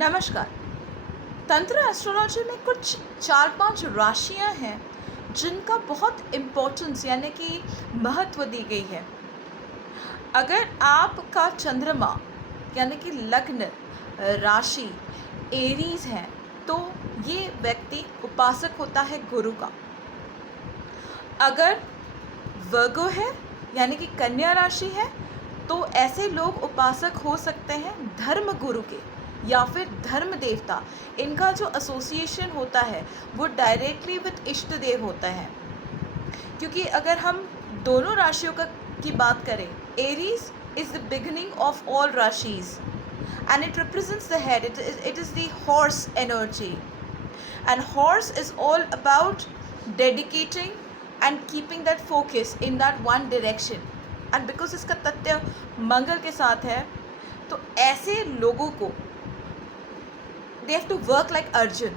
नमस्कार। तंत्र एस्ट्रोलॉजी में कुछ 4-5 राशियां हैं जिनका बहुत इम्पोर्टेंस यानी कि महत्व दी गई है। अगर आपका चंद्रमा यानी कि लग्न राशि एरीज है तो ये व्यक्ति उपासक होता है गुरु का। अगर वर्गो है यानी कि कन्या राशि है तो ऐसे लोग उपासक हो सकते हैं धर्म गुरु के या फिर धर्म देवता। इनका जो एसोसिएशन होता है वो डायरेक्टली विद इष्ट देव होता है। क्योंकि अगर हम दोनों राशियों की बात करें, Aries is the beginning of all राशिज and it represents the head. It is the horse energy, and horse is all about dedicating and keeping that focus in that one direction. and because इसका तथ्य मंगल के साथ है तो ऐसे लोगों को they have to work like Arjun,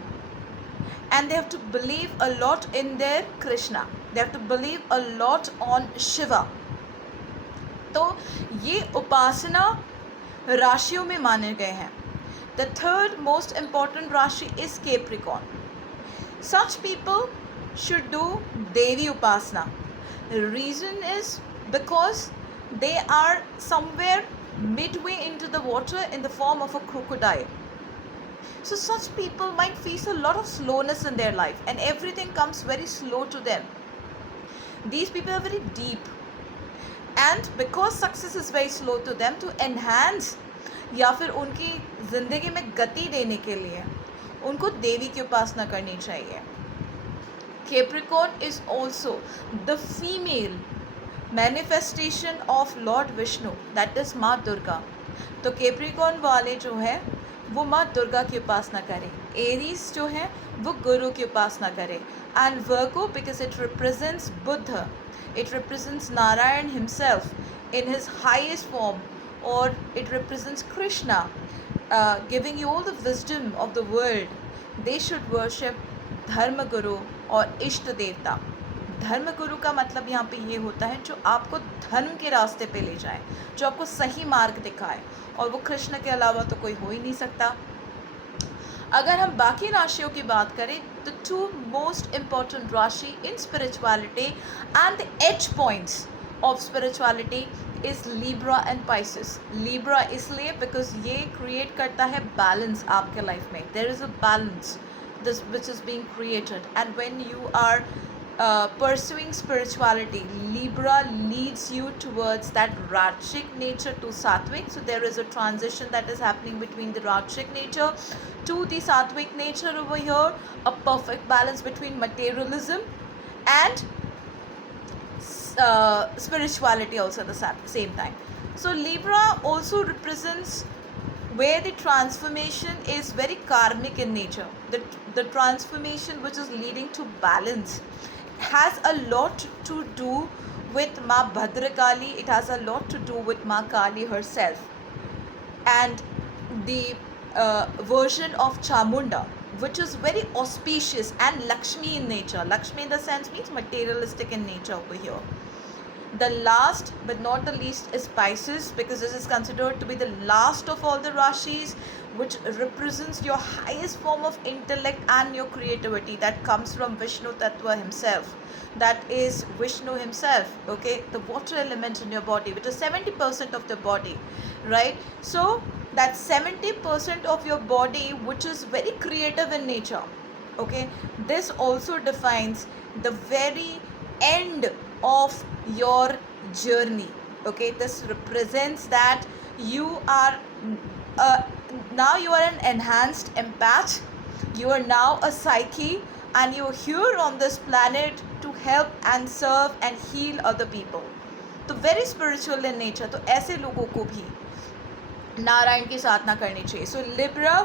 and they have to believe a lot in their Krishna. They have to believe a lot on Shiva. तो ये उपासना राशियों में माने गए हैं। The third most important राशि is Capricorn. Such people should do Devi Upasana. The reason is because they are somewhere midway into the water in the form of a crocodile. So such people might face a lot of slowness in their life and everything comes very slow to them. These people are very deep, and because success is very slow to them, to enhance या फिर उनकी ज़िंदगी में गति देने के लिए उनको देवी की उपासना करनी चाहिए। Capricorn is also the female manifestation of Lord Vishnu, that is माँ दुर्गा। तो Capricorn वाले जो है वो माँ दुर्गा की उपासना करें। एरीज जो है वो गुरु की उपासना करें। And Virgo because it represents Buddha, it represents Narayan himself in his highest form, or it represents Krishna, giving you all the wisdom of the world. They should worship धर्म गुरु और इष्ट देवता। धर्म गुरु का मतलब यहाँ पे ये होता है जो आपको धर्म के रास्ते पे ले जाए, जो आपको सही मार्ग दिखाए, और वो कृष्ण के अलावा तो कोई हो ही नहीं सकता। अगर हम बाकी राशियों की बात करें तो to most important rashi in spirituality and the edge points of spirituality is Libra and Pisces. Libra इसलिए बिकॉज ये क्रिएट करता है बैलेंस आपके लाइफ में। There is a balance this which is being created, and when you are pursuing spirituality, Libra leads you towards that Rajic nature to Sattvic. So there is a transition that is happening between the Rajic nature to the Sattvic nature over here, a perfect balance between materialism and spirituality also at the same time. So Libra also represents where the transformation is very karmic in nature. The transformation which is leading to balance has a lot to do with Ma Bhadrakali. It has a lot to do with Ma Kali herself, and the version of Chamunda, which is very auspicious, and Lakshmi in nature. Lakshmi in the sense means materialistic in nature over here. The last but not the least is Pisces, because this is considered to be the last of all the rashis, which represents your highest form of intellect and your creativity that comes from Vishnu Tattva himself. That is Vishnu himself, okay, the water element in your body, which is 70% of the body, right? So that 70% of your body which is very creative in nature, okay, this also defines the very end of your journey, okay. This represents that you are now you are an enhanced empath, you are now a psyche, and you are here on this planet to help and serve and heal other people. तो very spiritual in nature, तो ऐसे लोगों को भी नारायण की साधना करनी चाहिए. So Libra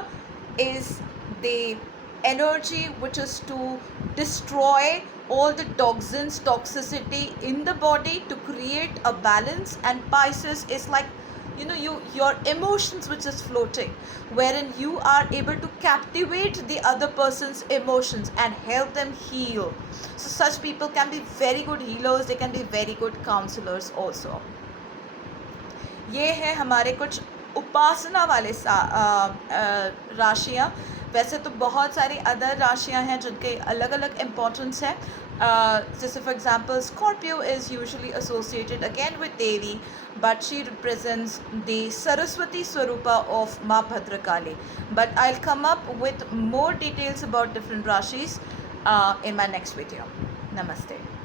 is the energy which is to destroy all the toxins, toxicity in the body to create a balance, and Pisces is like, you know, your emotions which is floating, wherein you are able to captivate the other person's emotions and help them heal. So such people can be very good healers, they can be very good counselors also. ये है हमारे कुछ उपासना वाले राशियाँ। वैसे तो बहुत सारी other राशियाँ हैं जिनके अलग अलग इम्पोर्टेंस है। जैसे for example Scorpio is usually associated again with Devi, but she represents the Saraswati Swarupa of माँ Bhadrakali. But I'll come up with more details about different rashis in my next video. Namaste.